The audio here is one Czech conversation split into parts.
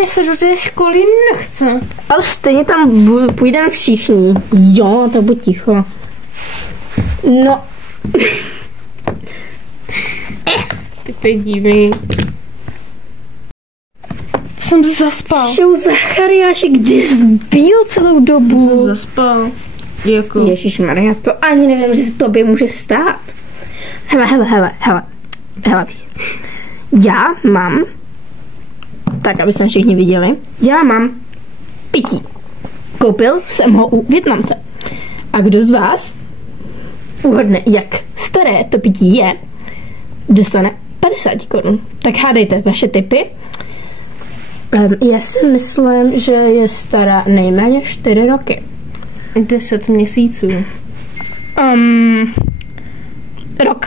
mě se do té školy nechce. Ale stejně tam půjdeme všichni. Jo, tak buď ticho. No. Tak to je divný. Jsem zaspal. Šou Zachariáši, kdy zbyl celou dobu? Jsem zaspal. Jako. Ježišmarja, to ani nevím, že se tobě může stát. Hele. Já mám, tak aby jsme všichni viděli, já mám pití. Koupil jsem ho u Vietnamce. A kdo z vás uhodne, jak staré to pití je, dostane 50 korun. Tak hádejte vaše tipy. Já si myslím, že je stará nejméně 4 roky. 10 měsíců. Rok.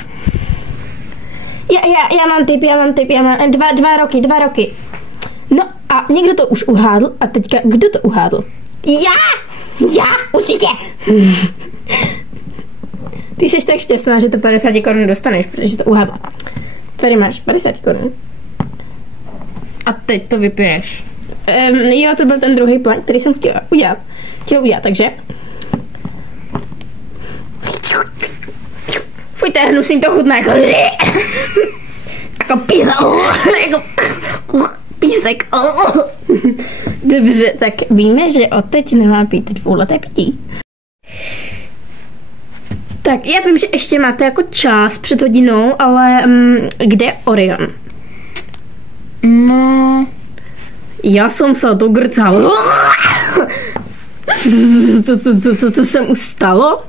Já mám tip, já mám 2 roky. No a někdo to už uhádl a teďka, kdo to uhádl? Já, určitě. Ty jsi tak šťastná, že to 50 korun dostaneš, protože to uhádla. Tady máš 50 korun. A teď to vypiješ. Jo, to byl ten druhý plán, který jsem chtěla udělat, takže... Fuj, to je hnusný, to chutná jako... jako písek. Dobře, tak víme, že odteď nemá pít 2leté pití. Tak, já vím, že ještě máte jako čas před hodinou, ale kde je Orion? No... Já jsem se dogrcal. Co se mu stalo?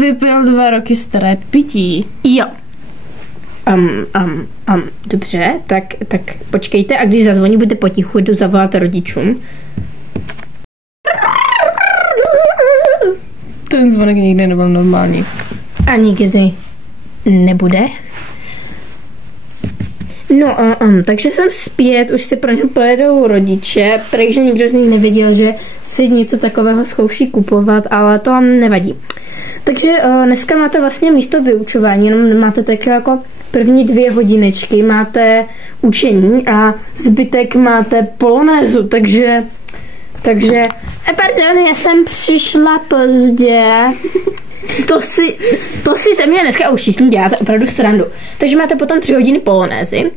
Vypil 2 roky staré pití. Jo. Dobře, tak počkejte a když zazvoní, budete potichu, jdu zavolat rodičům. Ten zvonek nikdy nebyl normální. A nikdy nebude. No takže jsem zpět, už si pro ně pojedou rodiče, protože nikdo z nich nevěděl, že si něco takového zkouší kupovat, ale to vám nevadí. Takže dneska máte vlastně místo vyučování, jenom máte tak jako první 2 hodinečky, máte učení a zbytek máte polonézu, takže pardon, já jsem přišla pozdě. To si ze mě dneska už všichni děláte opravdu srandu. Takže máte potom 3 hodiny polonézy.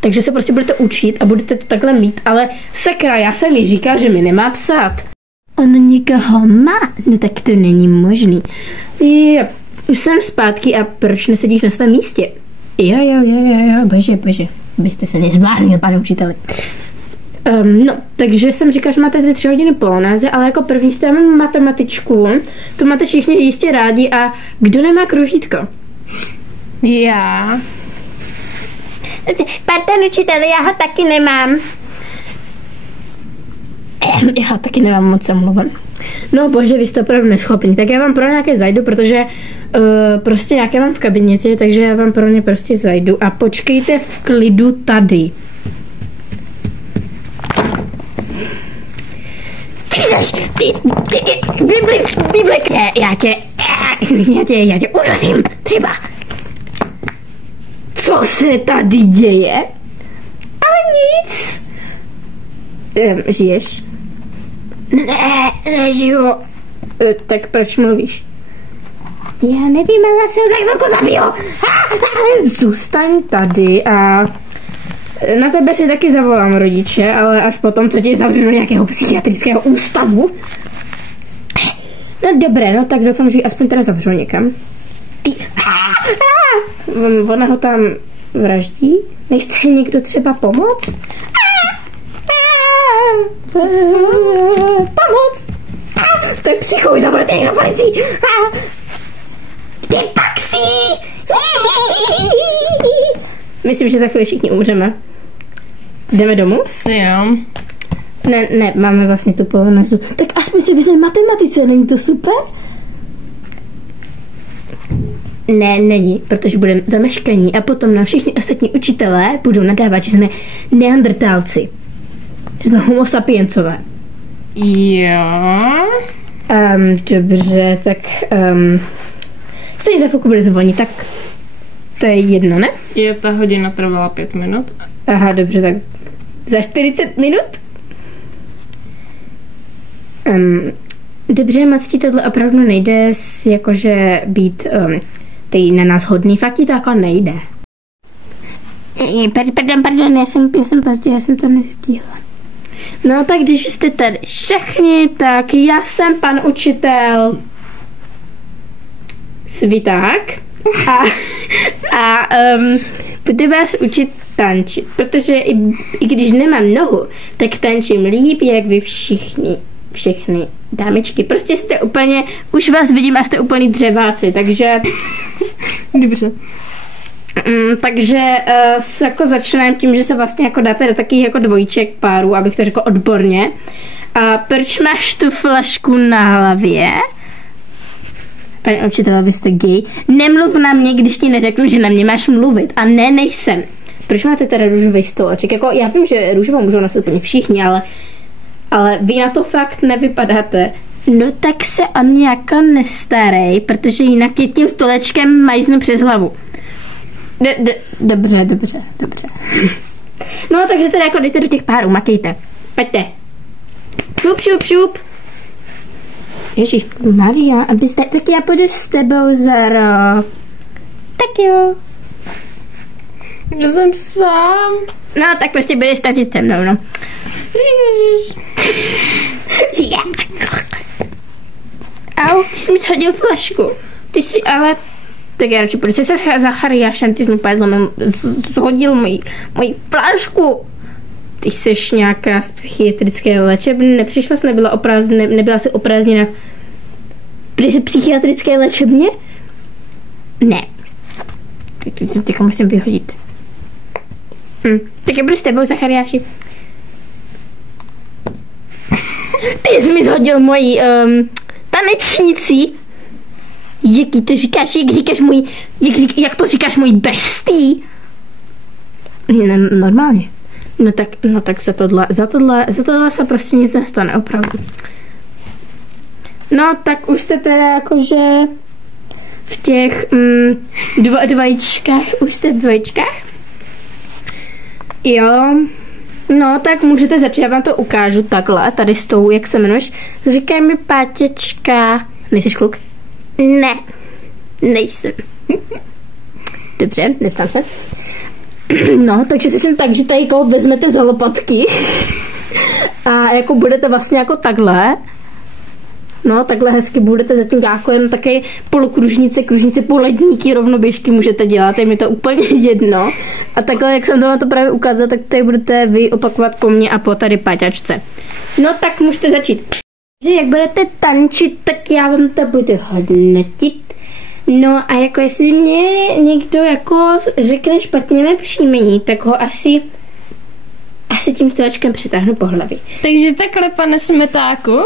Takže se prostě budete učit a budete to takhle mít, ale sakra, já jsem jí říkal, že mi nemá psát. On někoho má? No tak to není možný. Jo, jsem zpátky a proč nesedíš na svém místě? Jo, bože, byste se nezbláznil, pane učiteli. No, takže jsem říkala, že máte 3 hodiny polonéze, ale jako první jste matematičku, to máte všichni jistě rádi a kdo nemá kružítko? Já. Pardon, učiteli, já ho taky nemám. Já ho taky nemám, moc se omlouvám. No bože, vy jste opravdu neschopní, tak já vám pro nějaké zajdu, protože prostě nějaké mám v kabinětě, takže já vám pro ně prostě zajdu a počkejte v klidu tady. Biblik, já tě udusím, třeba. Co se tady děje? Ale nic. Žiješ? Ne, nežiju. Tak proč mluvíš? Já nevím, ale já jsem za chvilku zabiju. Zůstaň tady a na tebe si taky zavolám rodiče, ale až potom, co tě zavřu do nějakého psychiatrického ústavu. No dobré, no tak doufám, že ji aspoň teda zavřu někam. Ona ho tam vraždí? Nechce někdo třeba pomoct? Pomoc! To je psycho, už zavolejte někdo policii! Ty paxi! Myslím, že za chvíli všichni umřeme. Jdeme domů? Jo. Ne, máme vlastně tu polonézu. Tak aspoň si vyznej matematice, není to super? Ne, není, protože budeme zameškaní a potom nám všichni ostatní učitelé budou nadávat, že jsme neandertálci. Že jsme homo sapiencové. Jo. Dobře, tak stejně za chvilku bude zvonit, tak to je jedno, ne? Je ta hodina trvala 5 minut. Aha, dobře, tak Za 40 minut? Dobře, moc ti tohle opravdu nejde jakože být tady na nás hodný, fakt ti to jako nejde. Pardon, já jsem pozdě, já jsem to nestihla. No tak když jste tady všichni, tak já jsem pan učitel Sviták a budu vás učit tančit, protože i když nemám nohu, tak tančím líp, jak vy všechny dámečky. Prostě jste úplně, už vás vidím a jste úplný dřeváci, takže Dobře. Takže jako začneme tím, že se vlastně jako dáte do takových jako dvojček párů, abych to řekl odborně. A proč máš tu flašku na hlavě? Pane učitele, vy jste gay. Nemluv na mě, když ti neřeknu, že na mě máš mluvit. A ne, nejsem. Proč máte teda růžový stoleček? Jako, já vím, že růžovou můžou nosit úplně všichni, ale vy na to fakt nevypadáte. No tak se o mě jako nestarej, protože jinak je tím stolečkem majznu přes hlavu. Dobře. No, takže teda jako jdete do těch párů, makejte. Pojďte. Šup. Ježíš, Maria, abyste, tak já půjdu s tebou, Zaro. Tak jo. Já jsem sám. No, tak prostě budeš tančit se mnou, no. Au, ty jsi mi shodil flašku. Ty jsi ale... Tak já radši půjdu se Zachariášem, ty jsi mi zhodil moji flašku. Ty jsi nějaká z psychiatrické léčebny, nepřišla jsi, nebyla jsi oprázněna v psychiatrické léčebně? Ne. Teď musím vyhodit. Tak já budu s tebou, Zachariáši. Ty jsi mi zhodil moji tanečnici. Jaký to říkáš, jak to říkáš můj bestý? Normálně. No tak za tohle se prostě nic nestane, opravdu. No tak už jste teda jakože v těch dvojčkách. Jo. No tak můžete začít, já vám to ukážu takhle, tady s tou, jak se jmenuješ. Říkaj mi, Pátěčka. Nejsiš kluk? Ne, nejsem. Dobře, neptám se. No, takže si tak, že tady jako vezmete za lopatky a jako budete vlastně jako takhle. No, takhle hezky budete zatím jako jen také polokružnice, poledníky, rovnoběžky můžete dělat, je mi to úplně jedno. A takhle, jak jsem to právě ukázala, tak tady budete vy opakovat po mně a po tady Páťačce. No, tak můžete začít. Že jak budete tančit, tak já vám to budu hodnotit. No a jako jestli mě někdo jako řekne špatně mé příjmení, tak ho asi tím stolečkem přitáhnu po hlavě. Takže takhle, pane Smetáku.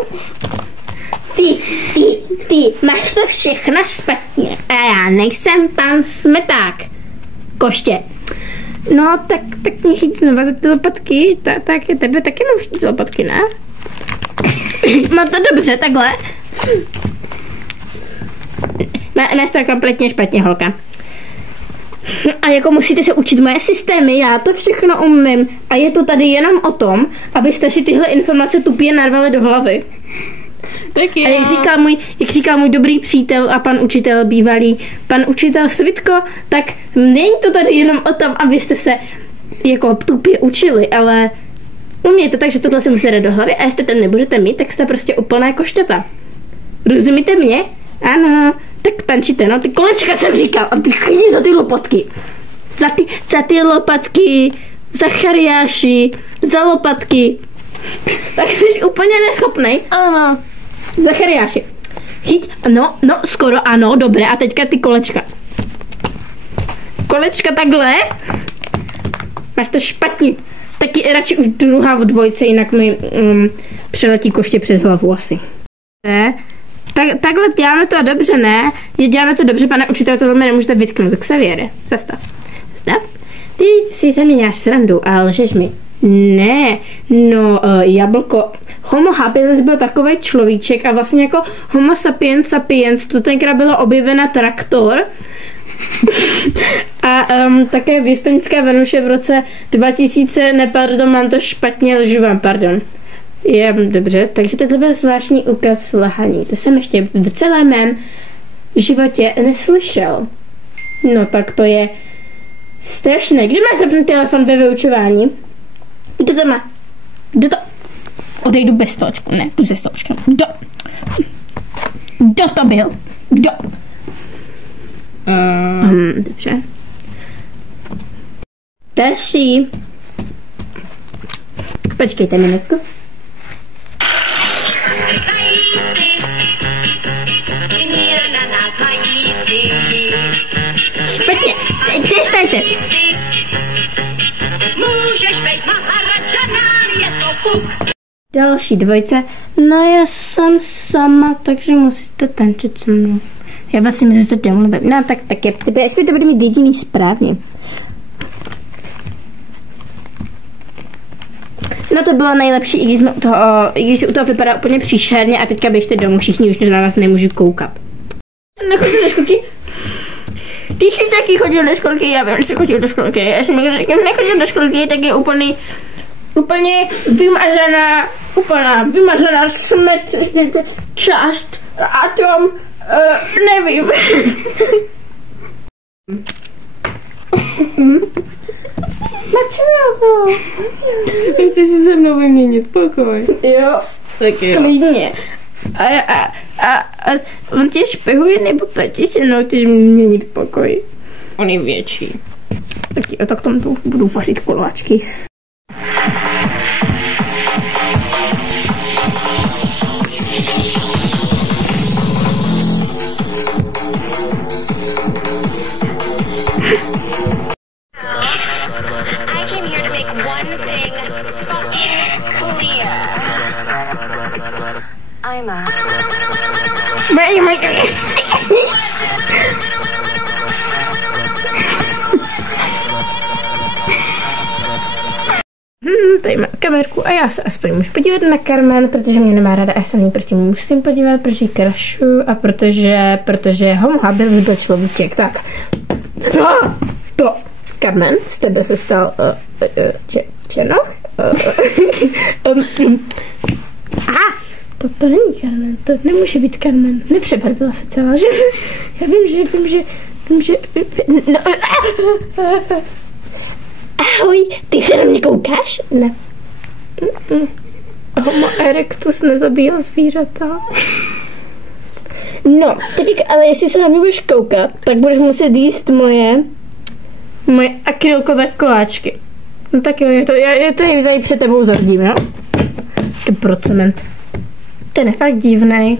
Ty, máš to všechno špatně. A já nejsem pan Smeták. Koště. No, tak mě chyť znova za ty lopatky. Tak je tebe taky mám chyť za lopatky, ne? Mám to dobře, takhle. Máš to kompletně špatně, holka. A jako musíte se učit moje systémy, já to všechno umím. A je to tady jenom o tom, abyste si tyhle informace tupě narvali do hlavy. Tak jo. A jak říkal můj dobrý přítel a pan učitel bývalý, pan učitel Svitko, tak není to tady jenom o tom, abyste se jako tupě učili, ale u mě je to tak, že tohle si musíte dát do hlavy a jestli to nebudete mít, tak jste prostě úplná koštěta. Rozumíte mě? Ano, tak tančíte, no, ty kolečka jsem říkal, a ty chodí za ty lopatky. Za ty lopatky, Zachariáši, za lopatky. Tak jsi úplně neschopnej. Ano. Zachariáši, chyť, no, skoro ano, dobré, a teďka ty kolečka. Kolečka takhle. Máš to špatně. Taky radši už druhá v dvojce, jinak mi přeletí koště přes hlavu asi. Takhle děláme to dobře, ne? Děláme to dobře, pane učitel, tohle mi nemůžete vytknout, tak se věde. Zastav. Ty si ze mě děláš srandu a lžeš mi. Ne, no, jablko. Homo habilis byl takový človíček a vlastně jako homo sapiens, tu tenkrát byla objevena traktor a také věstonické Venuše v roce 2000, mám to špatně, lžu vám, pardon. Je dobře, takže tohle byl zvláštní úkaz lhaní. To jsem ještě v celém mém životě neslyšel. No tak to je strašné. Kdo má zapnout telefon ve vyučování? Kdo to má? Kdo to? Odejdu bez stolčku, ne, tu se stolčkem. Kdo? Kdo to byl? Kdo? Dobře. Další. Počkejte minutku. Špatně, přestaňte. Můžeš být Maharadžana, je to kuk. Další dvojce. No já jsem sama, takže musíte tančit se mnou. Já vlastně myslím, že to domluvím. No tak je, jestli to bude mít jediný správně. No to bylo nejlepší, i když u toho vypadá úplně příšerně a teďka běžte domů, všichni už na vás nemůžu koukat. Nechodil do školky? Ty jsi taky chodil do školky, já vím, že jsi chodil do školky. Já jsem nechodil do školky, tak je úplně vymařená smet část atom, nevím. Mačeráko. Chceš si se mnou vyměnit pokoj? Jo. Tak jo. Klidně. A on tě špehuje, nebo tati se mnou chceš měnit pokoj? On je větší. Tak jo, tak tam to budu vařit koláčky. I'm a... Tady mám kamerku a já se aspoň můžu podívat na Carmen, protože mě nemá ráda a já se na ní prostě musím podívat, protože ji krašu a protože homo byl človíček. Tak. No, to. Carmen, z tebe se stal černoch. To není Carmen, to nemůže být Carmen. Nepřebarvila se celá, že? Já vím, že... No. Ahoj, ty se na mě koukáš? Ne. Homo erectus nezabíjel zvířata. No, teďka, ale jestli se na mě budeš koukat, tak budeš muset jíst moje akrylkové koláčky. No tak jo, je to tady před tebou zazdím, jo? To procement. Ten je fakt divnej.